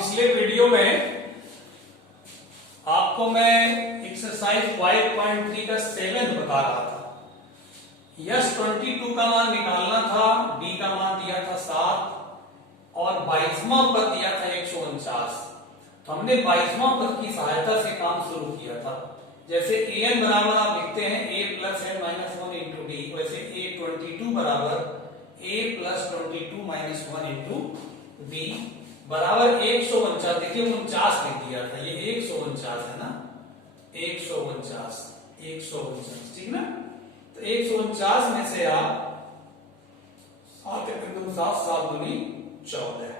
पिछले वीडियो में आपको मैं एक्सरसाइज 5.3 का 7th बता रहा था। यस 22 का मान निकालना था, डी का मान दिया था 7 और 22वां पद दिया था 149। तो हमने 22वां पद की सहायता से काम शुरू किया था। जैसे an बराबर आप लिखते हैं a plus n minus 1 into D, वैसे a22 बराबर a plus 22 minus 1 into B बराबर 149। देखिए 49 लिख दिया था, ये 149 है ना, 149 ठीक ना। तो 149 में से आप 7 दूनी 14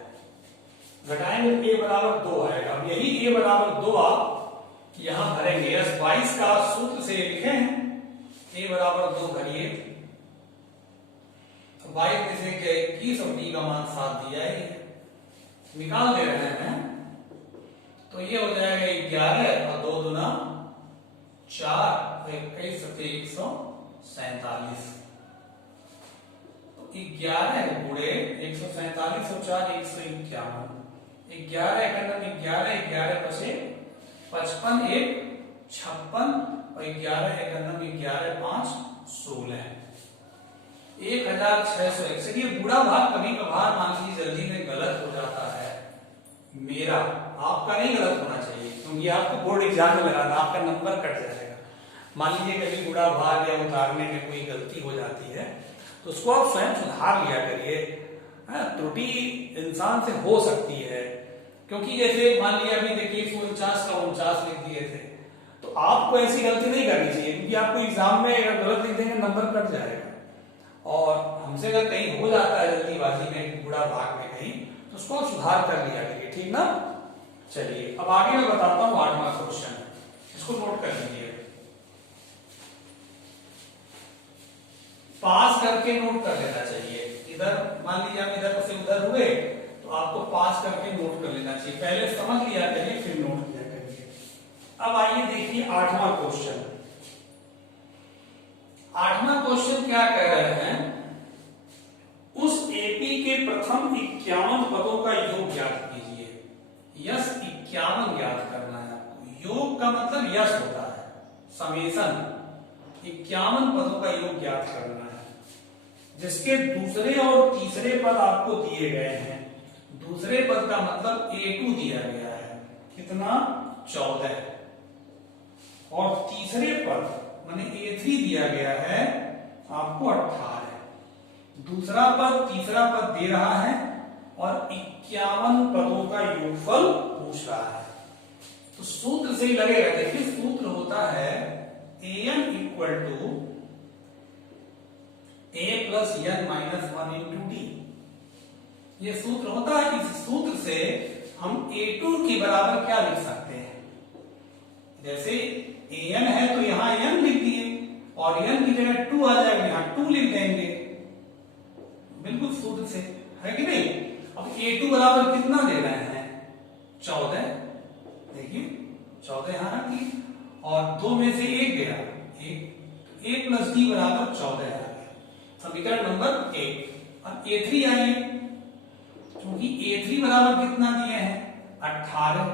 घटाएंगे, a बराबर 2 आएगा। अब यही a बराबर 2 आप यहां भरेंगे। यस 22 का सूत्र से लिखे हैं, a बराबर 2 भरिए, 22 में से 21 और b का मान 7 दिया है, निकाल दे रहे हैं। तो ये हो जाएगा 11 और 2 दूना 4, 21 सत्ते 147। तो 11 गुणे 147 और 4 151, 11 11 पचे 55 1 56 और 11 11 5 16, 1601। ये बुरा भाग कभी कभार मान लीजिए जल्दी में गलत हो जाता है, मेरा आपका नहीं गलत होना चाहिए, क्योंकि आपको बोर्ड एग्जाम में लगाना, आपका नंबर कट जाएगा। मान लीजिए कभी बुरा भाग या उतारने में कोई गलती हो जाती है तो उसको आप स्वयं सुधार लिया करिए। त्रुटि इंसान से हो सकती है, क्योंकि जैसे मान लिया अभी देखिए 149 का 49 लिख दिए थे, तो आपको ऐसी गलती नहीं करनी चाहिए, क्योंकि आपको एग्जाम में अगर गलत लिख देंगे नंबर कट जाएगा। और हमसे अगर कहीं हो जाता है जल्दीबाजी में, बुरा भाग में कहीं, तो उसको सुधार कर लिया करिए, ठीक ना। चलिए अब आगे मैं बताता हूँ 8वां क्वेश्चन, इसको नोट कर लीजिए। पास करके नोट कर लेना चाहिए। इधर मान लीजिए हम इधर से उधर हुए तो आपको पास करके नोट कर लेना चाहिए। पहले समझ लिया करिए फिर नोट किया करिए। अब आइए देखिए 8वां क्वेश्चन। 8वां क्वेश्चन क्या कह रहे हैं, उस एपी के प्रथम 51 पदों का योग ज्ञात कीजिए। यस 51 ज्ञात करना है आपको। योग का मतलब यस होता है, समेशन। 51 पदों का योग ज्ञात करना है, जिसके दूसरे और तीसरे पद आपको दिए गए हैं। दूसरे पद का मतलब a2 दिया गया है, कितना 14, और तीसरे पद माने a3 दिया गया है आपको 18। दूसरा पद तीसरा पद दे रहा है और 51 पदों का योगफल पूछ रहा है। तो सूत्र से ही लगेगा, देखिए सूत्र होता है an equal to a plus n minus 1 into D. ये सूत्र होता है। इस सूत्र से हम a2 के बराबर क्या लिख सकते हैं, जैसे an है तो यहां n लिख दिए और n की जगह 2 आ जाएगा, यहां 2 लिख देंगे, बिल्कुल सूत्र से, है कि नहीं। अब a2 बराबर कितना दे रहे हैं 14, देखिए 14 यहां रख दिए और 2 में से 1 गया, 1, तो a प्लस d बराबर 14 आ गया, समीकरण नंबर 1। अब a3 आइए, क्योंकि a3 बराबर कितना दिए हैं 18,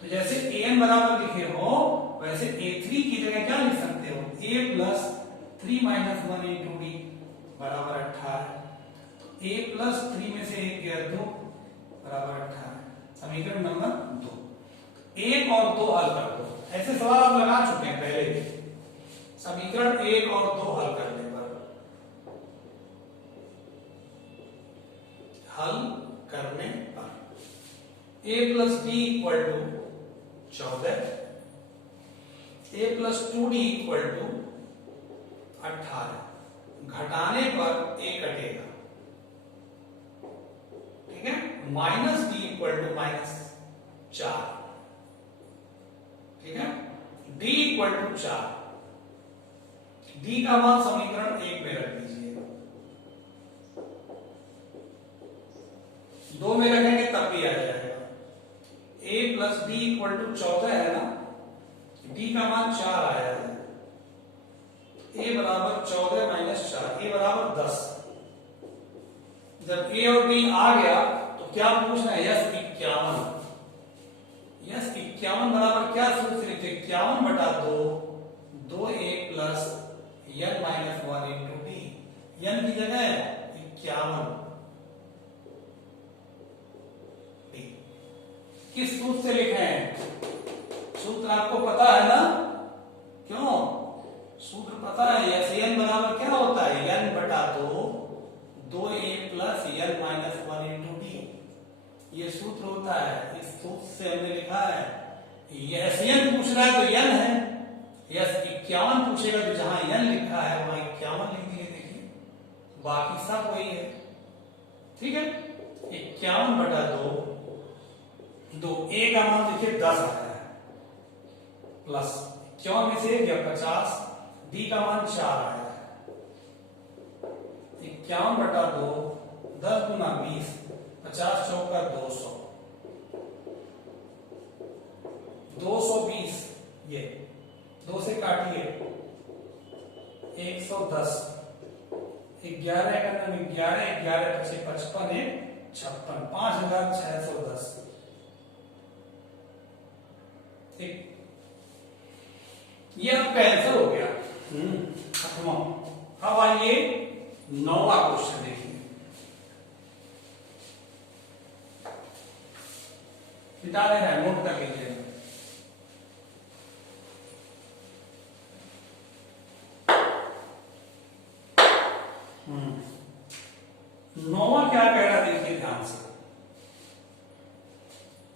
तो जैसे an बराबर लिखे हो वैसे a3 की जगह क्या लिख सकते हो, a plus 3 minus 1 into D बराबर 18। तो a प्लस 3 में से 1 गया 2 बराबर 18, समीकरण नंबर 2। 1 और 2 हल कर दो। ऐसे सवाल आप लगा चुके हैं पहले भी, समीकरण 1 और 2 हल करने पर, हल करने पर a plus D equal to 14, a plus 2d equal to 18, घटाने पर a कटेगा, ठीक है, माइनस d इक्वल टू -4, ठीक है, d इक्वल टू 4, d का मान समीकरण 1 में रख दीजिए, 2 में रखेंगे तब भी आ जाएगा। a plus D equal to 14 है ना, d का मान 4 आया है, a बराबर 14 माइनस 4, a बराबर 10। जब a और b आ गया तो क्या पूछना है? यस 51। यस 51 बराबर क्या सूत्र से लिखते? 51 बटा 2 2a plus n minus 1 into D. n की जगह 51 डी। किस सूत्र से लिखे हैं? सूत्र आपको पता है ना? क्यों? सूत्र पता है। यस n बराबर क्या होता है? n बटा 2a plus n minus 1 into D. ये सूत्र होता है। इस सूत्र से हमने लिखा है। यस n पूछ रहा है तो n है। यस 51 पूछेगा तो जहां n लिखा है वहां 51 लिख दिए। देखिए बाकी सब वही है। ठीक है, 51 बटा 2 a का मान देखिए 10 आया है, प्लस 51 में से 50, डी का मान 4 आया है। 51 बटा 2 10 गुना 20, 50 चौका 200, 220। ये 2 से काटिए 110, 11 का नाम 11, 11 पचे 55 है 56, 5610। ठीक, ये आपका आंसर हो गया। अब आइए 9वां क्वेश्चन देखिए। निकाले हैं, नोट कर लीजिए। नौवां क्या कह रहा है देखिए ध्यान से।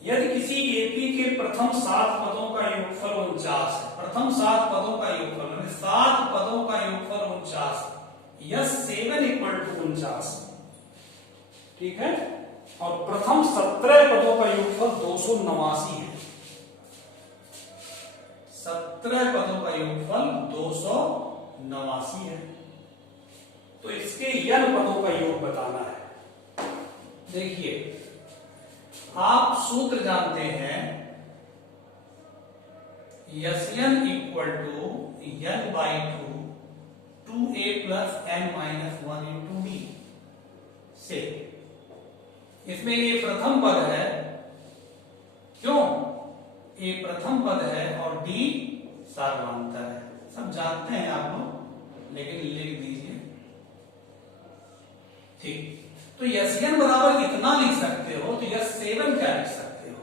यदि किसी एपी के प्रथम 7 पदों का योगफल 49 है, प्रथम 7 पदों का योगफल मतलब 7 पदों का योगफल 49, यस 7 इक्वल टू 49। ठीक है, और प्रथम 17 पदों का योगफल 289 है। 17 पदों का योगफल 289 है। तो इसके n पदों का योग बताना है। देखिए आप सूत्र जानते हैं, Sn equal to n by 2a plus n minus 1 into D से। इसमें ये प्रथम पद है, क्यों? ये प्रथम पद है और डी सार्वधातुक है। सब जानते हैं आप लोग, लेकिन लिख दीजिए। ठीक, तो Sn बराबर इतना लिख सकते हो, तो S7 क्या लिख सकते हो?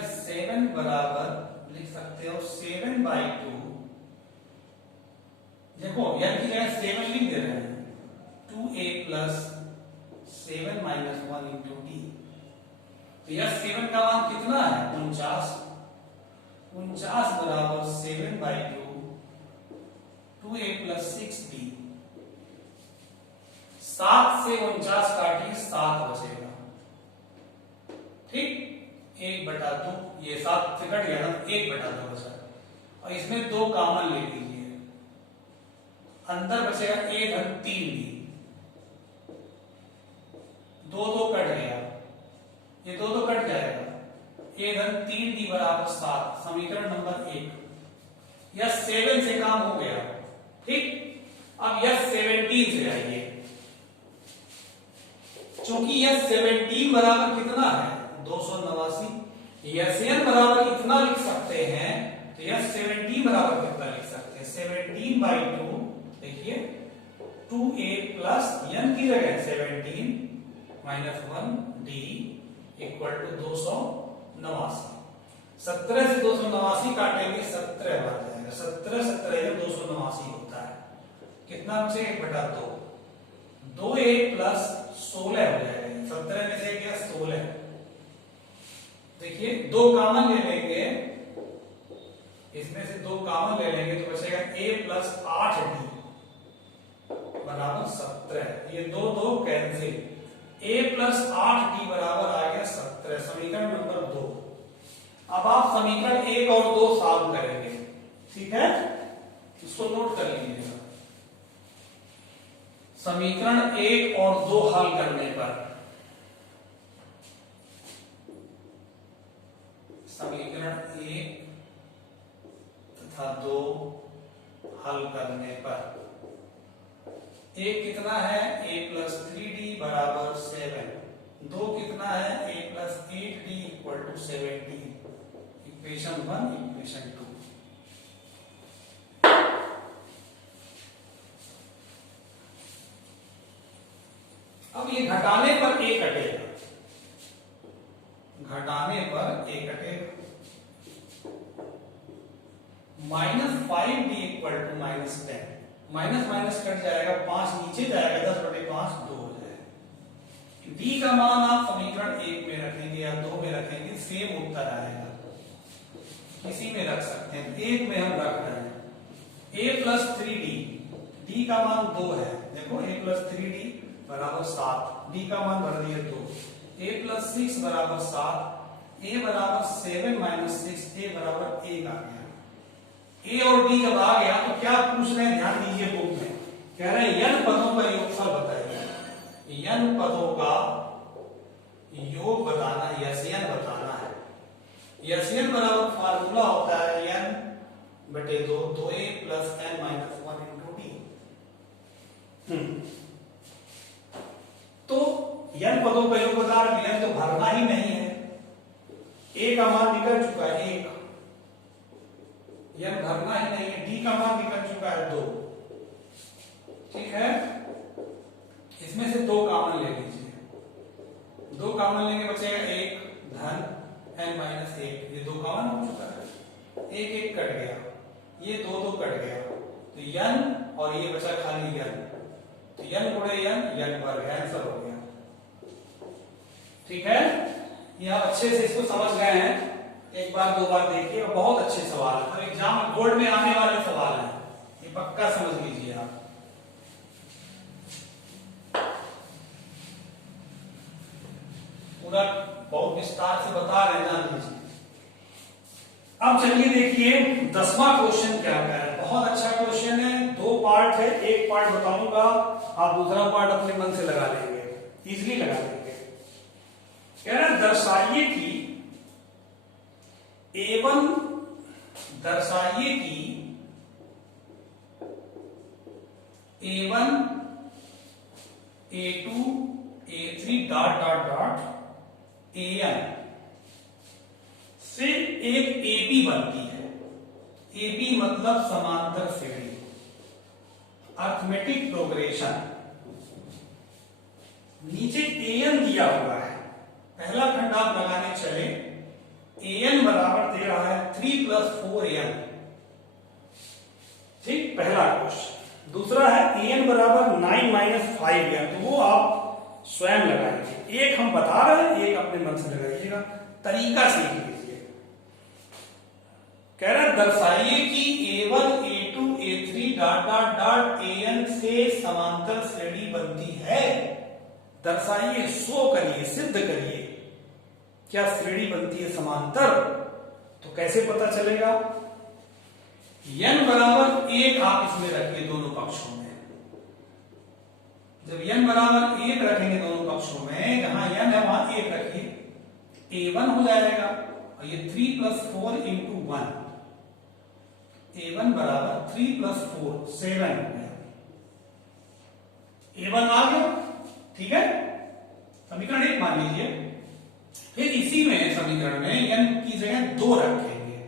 S7 बराबर लिख सकते हो 7 बाई 2। देखो n की जगह 7 लिख दे रहे हैं, 2a plus 7 minus 1 into D. तो S7 का मान कितना है? 49। 49 बराबर 7 बाई 2a प्लस 6d। 7 से 49 काटिए, 7 बचेगा। ठीक, 1/2, ये 7 से कट गया ना, 1/2 बचा। और इसमें 2 कॉमन ले लीजिए, अंदर बचेगा 1/3d। 2 कट गया, ये 2 कट जाएगा। 1/3d बराबर 7, समीकरण नंबर 1। यह 7 से काम हो गया। ठीक, अब यह 17 से आइए। चूंकि यह 17 बराबर कितना है? 289। Sn बराबर इतना लिख सकते हैं, तो यह 17 बराबर कितना लिख सकते हैं? 17 बाई 2, देखिए 2a प्लस n की जगह 17 माइनस 1d इक्वल टू 289। 17 से 289 काटेंगे, 17 बन जाएगा। 17 17 289 होता है। कितना बचे? 1/2। 2a प्लस 16 हो जाएगा। 17 में से क्या? 16। देखिए 2 कॉमन ले लेंगे, इसमें से 2 कॉमन ले लेंगे तो बचेगा a प्लस 8d बराबर 17। ये 2 कैंसिल, a प्लस 8d बराबर आ गया 17, समीकरण नंबर 2। अब आप समीकरण 1 और 2 सॉल्व करेंगे। ठीक है, इसको नोट कर लीजिएगा। समीकरण 1 और 2 हल करने पर, समीकरण 1 तथा 2 हल करने पर, a कितना है? a प्लस 3d बराबर 7। Equal to 17, equation 1 equation 2। अब ये घटाने पर a कटेगा, घटाने पर a कटेगा। -5d equal to -10, minus minus cut जाएगा, 5 नीचे जाएगा, 10/5 2 हो जाएगा। d का मान आप समीकरण 1 में रखेंगे या 2 में रखेंगे, सेम उत्तर आएगा, किसी में रख सकते हैं। 1 में हम रख रहे हैं a प्लस 3d, d का मान 2 है, देखो a प्लस 3d बराबर 7, d का मान भर दिए 2, a प्लस 6 बराबर 7, a बराबर 7 माइनस 6, a बराबर 1 आ गया। a और d जब आ गया तो क्या पूछ रहे हैं, ध्यान दीजिए बुक में, कह रहे हैं n पदों का योगफल बताइए। n पदों का योग बताना, यसन बताना है। यसन बराबर फार्मूला होता है n बटे 2, 2a plus n minus 1 into d। तो n पदों का योग बता रहे हैं, तो भरना ही नहीं है, a का मान निकल चुका है 1, n भरना ही नहीं है, d का मान निकल चुका है 2, ठीक है। इसमें से 2 कॉमन ले लीजिए, 2 कॉमन लेंगे बचेगा 1 धन n माइनस 1, ये 2 कॉमन हो चुका है, 1 1 कट गया, ये 2 2 कट गया, तो n और ये बचा खाली n, तो n गुणे n वर्ग, आंसर हो गया, ठीक है। ये आप अच्छे से इसको समझ गए हैं, एक बार 2 बार देखिए, बहुत अच्छे सवाल है, और एग्जाम बोर्ड में आने वाले सवाल हैं, ये पक्का समझ लीजिए आप। पूरा बहुत विस्तार से बता रहे हैं, जान लीजिए। अब चलिए देखिए 10वां क्वेश्चन क्या कह रहा है, बहुत अच्छा क्वेश्चन है, 2 पार्ट है, एक पार्ट बताऊंगा, आप दूसरा पार्ट अपने मन से लगा लेंगे, इजीली लगा लेंगे। कह रहा है दर्शाइए कि A1, दर्शाइए कि A1 A2 A3 dot dot dot AN से एक AP बनती है। AP मतलब समांतर श्रेणी, अर्थमेटिक प्रोग्रेशन। नीचे AN दिया हुआ है, पहला खंड आप लगाने चले, AN बराबर दे रहा है 3 + 4n, ठीक, पहला क्वेश्चन। दूसरा है AN बराबर 9 - 5n, तो वो आप स्वयं लगाएंगे, एक हम बता रहे हैं, एक अपने मन से लगाइएगा, तरीका सीख लीजिए। कह रहा है दर्शाइए कि A1 A2 A3 dot dot dot AN से समांतर श्रेणी बनती है। दर्शाइए, शो करिए, सिद्ध करिए, क्या श्रेणी बनती है समांतर। तो कैसे पता चलेगा, n बराबर 1 आप इसमें रखिए दोनों पक्षों में, जब n बराबर 1 रखेंगे दोनों पक्षों में, जहां n है वहां 1 रखिए, A1 हो जाएगा, और ये 3 + 4 × 1, A1 बराबर 3 + 4 7 हो गया, A1 आ गया, ठीक है। समीकरण 1 मान लीजिए, फिर इसी में समीकरण में n की जगह 2 रखेंगे,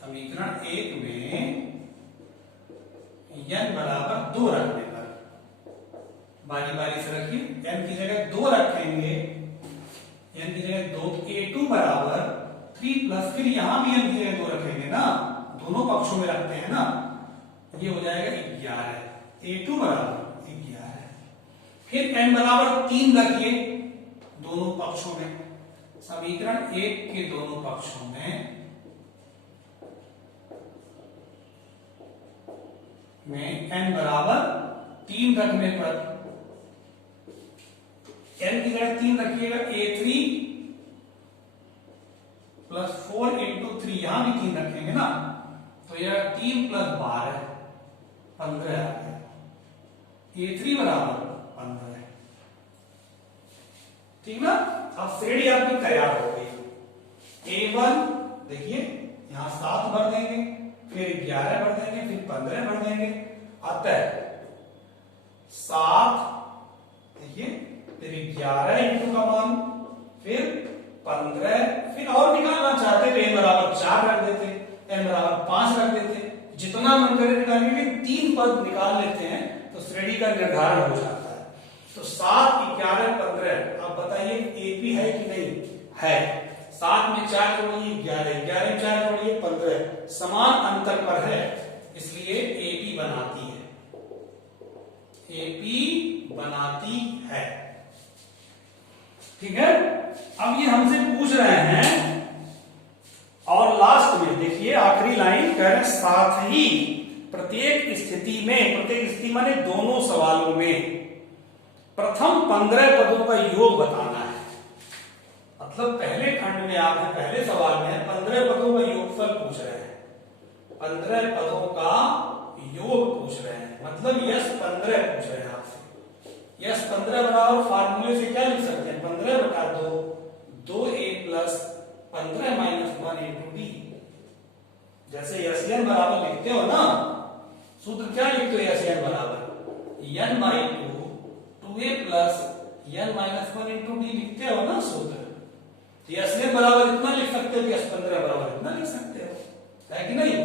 समीकरण 1 में n बराबर 2 रखने पर बारी बारी से रखिए, n की जगह 2 रखेंगे, n की जगह 2, A2 बराबर 3 प्लस, फिर यहां भी n की जगह 2 रखेंगे ना, दोनों पक्षों में रखते हैं ना, ये हो जाएगा 11, A2 बराबर 11, फिर n बराबर 3 रखिए दोनों पक्षों में, समीकरण 1 के दोनों पक्षों में n बराबर 3 रखने पर, n की जगह 3 रखिएगा, A3 + 4 × 3, यहां भी 3 रखेंगे ना, तो यह 3 + 12 15 आ गया, A3 बराबर 15, ठीक ना। अब श्रेणी आपकी तैयार हो गई, A1 देखिए यहां 7 भर देंगे, फिर 11 भर देंगे, फिर 15 भर देंगे, अतः 7 देखिए, फिर 11 × का मान, फिर 15। फिर और निकालना चाहते तो n बराबर 4 रख देते, n बराबर 5 रख देते, जितना मन करे निकालने के 3 पद निकाल लेते हैं तो श्रेणी का निर्धारण हो जाता है। तो 7, 11, 15 आप बताइए एपी है कि नहीं है। 7 में 4 जोड़िए 11, 11 में 4 जोड़िए 15, समान अंतर पर है, इसलिए एपी बनाती है, एपी बनाती है। ठीक है, अब ये हमसे पूछ रहे हैं और लास्ट में देखिए आखिरी लाइन कह रहे हैं साथ ही प्रत्येक स्थिति में, प्रत्येक स्थिति माने दोनों सवालों में प्रथम 15 पदों का योग बताना है। मतलब पहले खंड में आप है, पहले सवाल में 15 पदों का योगफल पूछ रहे हैं, 15 पदों का योग पूछ रहे हैं, मतलब यस 15 पूछ रहे हैं आपसे। यस 15 बराबर फार्मूले से क्या लिख सकते हैं, 15 बटा 2 2a plus 15 minus 1 into D. जैसे एन बराबर लिखते हो ना, सूत्र क्या लिखते हो एन बराबर n by 2 2a plus n minus 1 into D लिखते हो ना सूत्र। तो एन बराबर इतना लिख सकते हो, यस 15 बराबर इतना लिख सकते हो, है कि नहीं।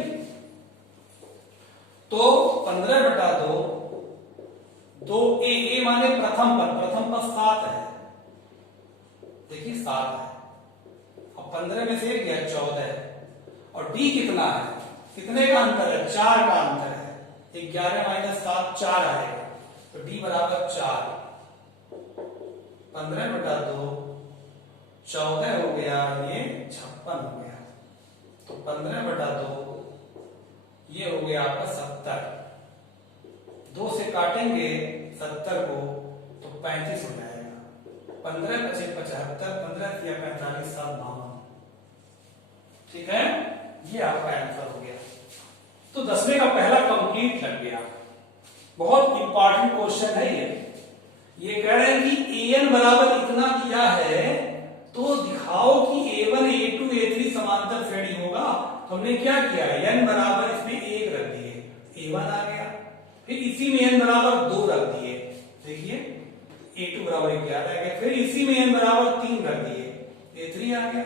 तो 15 बटा 2 2a माने प्रथम पद 7 है, देखिए 7 है, अब 15 में से गया 14 है, और d कितना है, कितने का अंतर है, 4 का अंतर है, 11 माइनस 7 4 आएगा, तो d बराबर 4। 15 बटा 2 14 हो गया, ये 56 हो गया, तो 15 बटा 2 ये हो गया आपका 70। 2 से काटेंगे 70 को तो 35 हो जाएगा, 15 बचे 75, 15 या 45 7 52। ठीक है, ये आपका आंसर हो गया। तो 10वें का पहला कंप्लीट लग गया। बहुत इंपॉर्टेंट क्वेश्चन है ये कह रहे हैं कि an बराबर इतना दिया है तो दिखाओ कि a1 a2 a3 समांतर श्रेणी होगा। तो हमने क्या किया, n बराबर इसमें 1 रख दिए, a1 आ गया, फिर इसी में n बराबर 2 रख दिए, देखिए a2 बराबर 11 आ गया, फिर इसी में n बराबर 3 रख दिए, a3 आ गया,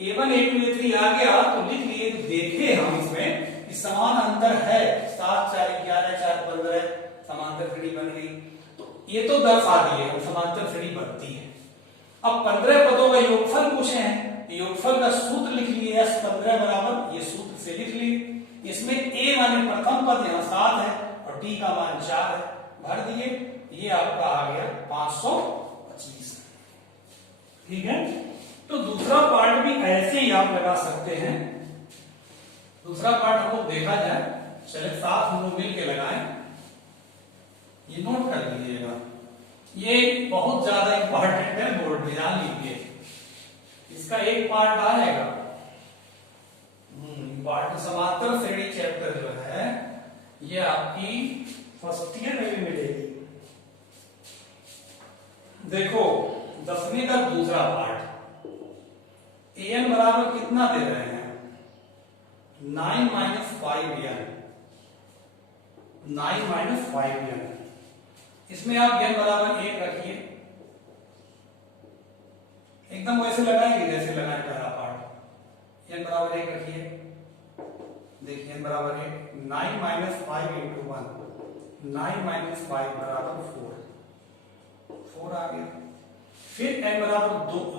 a1 a2 a3 आ गया, तो लिख लिए। देखे हम इसमें कि समान अंतर है, 7 4 11 4 15 समांतर श्रेणी बन गई, तो ये तो दर्शा दिए हम समांतर श्रेणी बनती है। अब 15 पदों का योगफल पूछे हैं, योगफल का सूत्र लिख लिए, यस 15 बराबर ये सूत्र से लिख लिए। इसमें a माने प्रथम पद यहाँ 7 है और d का मान 4 है, भर दिए, ये आपका आ गया 525। ठीक है, तो दूसरा पार्ट भी ऐसे ही आप लगा सकते हैं। दूसरा पार्ट हम लोग देखा जाए, चले साथ हम लोग मिलकर लगाएं, ये नोट कर लीजिएगा, ये बहुत ज्यादा इंपॉर्टेंट है, बोर्ड में ध्यान लीजिए। इसका एक पार्ट आएगा, पार्ट समांतर श्रेणी चैप्टर जो है ये आपकी फर्स्ट ईयर में भी मिलेगी। देखो 10वीं का दूसरा पार्ट, an बराबर कितना दे रहे हैं, 9 माइनस 5n, 9 माइनस 5n। इसमें आप n बराबर 1 रखिए, एकदम वैसे लगाएंगे जैसे लगाए पहला पार्ट, n बराबर 1 रखिए, देखिए n बराबर 1, 9 माइनस 5 इंटू 1, 9 माइनस 5 बराबर 4 आ गया। फिर n बराबर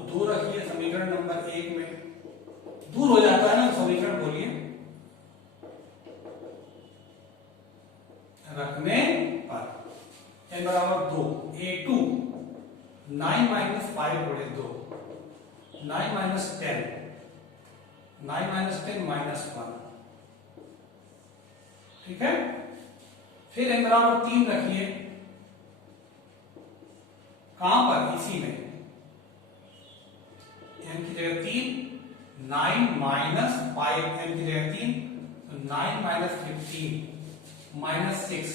2 रखिए समीकरण नंबर 1 में, दूर हो जाता है ना समीकरण, बोलिए रखने पर n बराबर 2, a2 9 माइनस 5 बड़े 2, 9 माइनस 10, 9 माइनस 10 माइनस 1। ठीक है, फिर n बराबर 3 रखिए, कहां पर, इसी में, n की जगह 3, 9 माइनस 5, n की जगह 3, तो 9 माइनस 15 माइनस 6।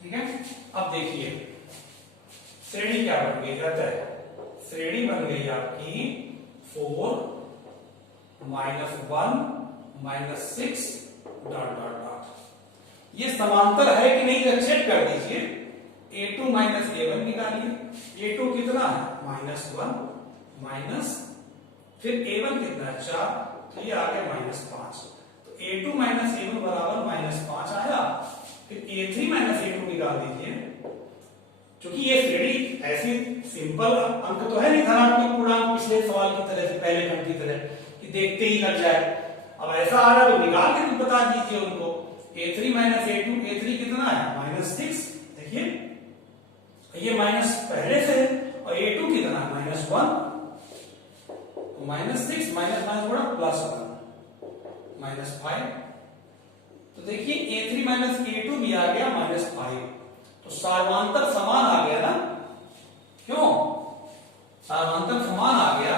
ठीक है, अब देखिए श्रेणी क्या बन गई, श्रेणी बन गई आपकी 4 minus 1 minus 6 dot dot dot. ये समांतर है कि नहीं चेक कर दीजिए। A2 माइनस A1 निकालिए। A2 कितना है -1 माइनस फिर A1 कितना है 4, तो ये आ गया -5। तो A2 माइनस A1 बराबर -5 आया। फिर A3 माइनस A2 निकाल दीजिए, क्योंकि ये श्रेणी ऐसी सिंपल अंक तो है नहीं धनात्मक पूर्णांक पिछले सवाल की तरह से, पहले खंड की तरह कि देखते ही लग जाए। अब ऐसा आ रहा है तो निकाल के भी बता दीजिए उनको। A3 माइनस A2, A3 कितना है -6, देखिए ये माइनस पहले से है, और A2 कितना है -1, तो -6 माइनस माइनस बड़ा +1 -5। तो देखिए A3 माइनस A2 भी आ गया -5, तो सार्वधातुक समान आ गया ना, क्यों सार्वधातुक समान आ गया,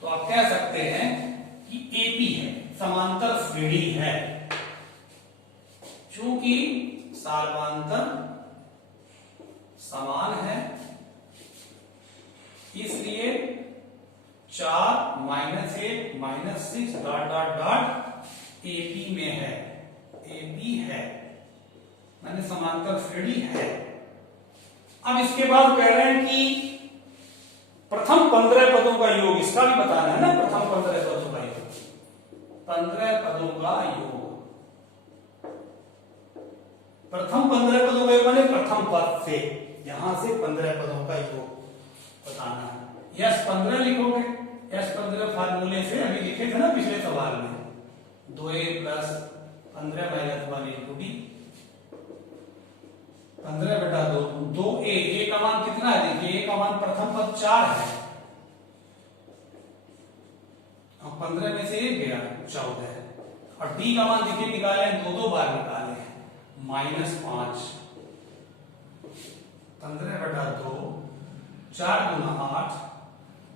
तो आप कह सकते हैं कि AP है, समांतर श्रेणी है। चूंकि सार्वधातुक समान है इसलिए 4 -1 -6 डॉट डॉट डॉट AP में है, AP है माने समांतर श्रेणी है। अब इसके बाद कह रहे हैं कि प्रथम 15 पदों का योग, इसका भी बताना है ना, प्रथम 15 पदों का योग, 15 पदों का योग, प्रथम 15 पदों का योग माने प्रथम पद से, यहां से 15 पदों का योग बताना है। यस 15 लिखोगे, यस 15 फार्मूले से अभी लिखे थे ना पिछले सवाल में, 2a plus 15 minus 1 into b, 15 बटा 2, 2a का मान कितना है, देखिए a का मान प्रथम पद 4 है, अब 15 में से 1 गया 14 है, और b का मान देखिए निकाले हैं, दो बार निकाले हैं, -5, 15 बटा 2, 4 गुना 8,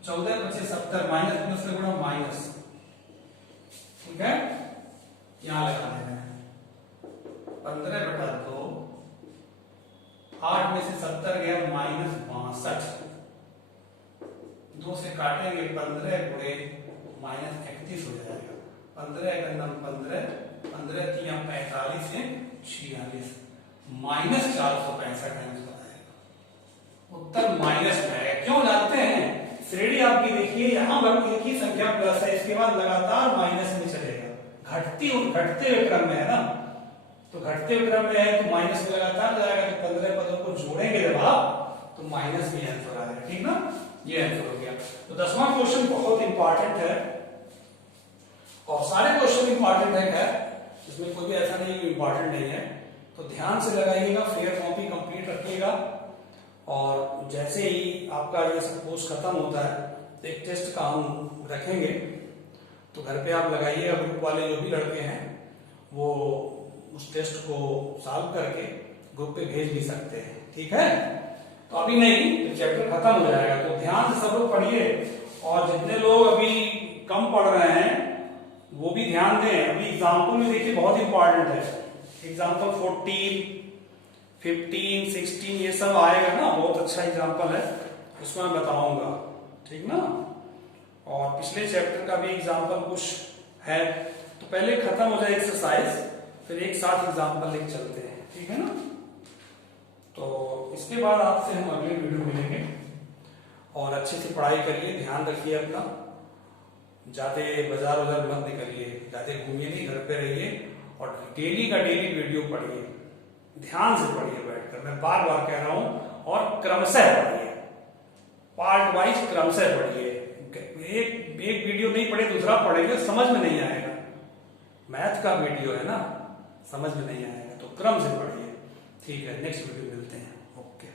14 बचे 70, माइनस प्लस से गुणा माइनस, ठीक है, यहां लगा देना है 15 बटा 2, 8 में से 70 गया -62, 2 से काटेंगे 15 गुणे -31 हो जाएगा, 15 का नाम 15, 15 3 45 से 46, -465 आंसर आएगा, उत्तर माइनस में आएगा। क्यों जानते हैं, श्रेणी आपकी देखिए यहां पर एक ही संख्या प्लस है, इसके बाद लगातार माइनस में चलेगा, घटते हुए क्रम में है ना, तो घटते हुए क्रम में है तो माइनस में लगातार जाएगा, तो 15 पदों को जोड़ेंगे जब आप तो माइनस में आंसर आएगा, ठीक ना, ये आंसर हो गया। तो 10वां क्वेश्चन बहुत इंपॉर्टेंट है, और सारे क्वेश्चन इंपॉर्टेंट है, खैर इसमें कोई भी ऐसा नहीं इंपॉर्टेंट नहीं है, तो ध्यान से लगाइएगा, फेयर कॉपी कंप्लीट रखिएगा, और जैसे ही आपका ये सब कोर्स खत्म होता है तो एक टेस्ट का हम रखेंगे, तो घर पे आप लगाइएगा, ग्रुप वाले जो भी लड़के हैं वो उस टेस्ट को सॉल्व करके ग्रुप पे भेज भी सकते हैं, ठीक है। तो अभी नहीं तो चैप्टर खत्म हो जाएगा, तो ध्यान से सब लोग पढ़िए, और जितने लोग अभी कम पढ़ रहे हैं वो भी ध्यान दें। अभी एग्जाम्पल में देखिए बहुत इंपॉर्टेंट है, एग्जाम्पल 14, 15, 16 ये सब आएगा ना, बहुत अच्छा एग्जाम्पल है, उसमें मैं बताऊंगा, ठीक ना। और पिछले चैप्टर का भी एग्जाम्पल कुछ है, तो पहले खत्म हो जाए एक्सरसाइज, फिर एक साथ एग्जाम्पल लेके चलते हैं, ठीक है ना। तो इसके बाद आपसे हम अगले वीडियो मिलेंगे, और अच्छे से पढ़ाई करिए, ध्यान रखिए अपना, ज्यादा बाजार वाजार मत निकलिए, ज्यादा घूमिए नहीं, घर पे रहिए, और डेली का डेली वीडियो पढ़िए, ध्यान से पढ़िए बैठकर, मैं बार बार कह रहा हूं, और क्रमशः पढ़िए, पार्ट वाइज क्रमशः पढ़िए, एक वीडियो नहीं पढ़े दूसरा पढ़ेंगे समझ में नहीं आएगा, मैथ का वीडियो है ना, समझ में नहीं आएगा, तो क्रम से पढ़िए, ठीक है। नेक्स्ट वीडियो मिलते हैं, ओके।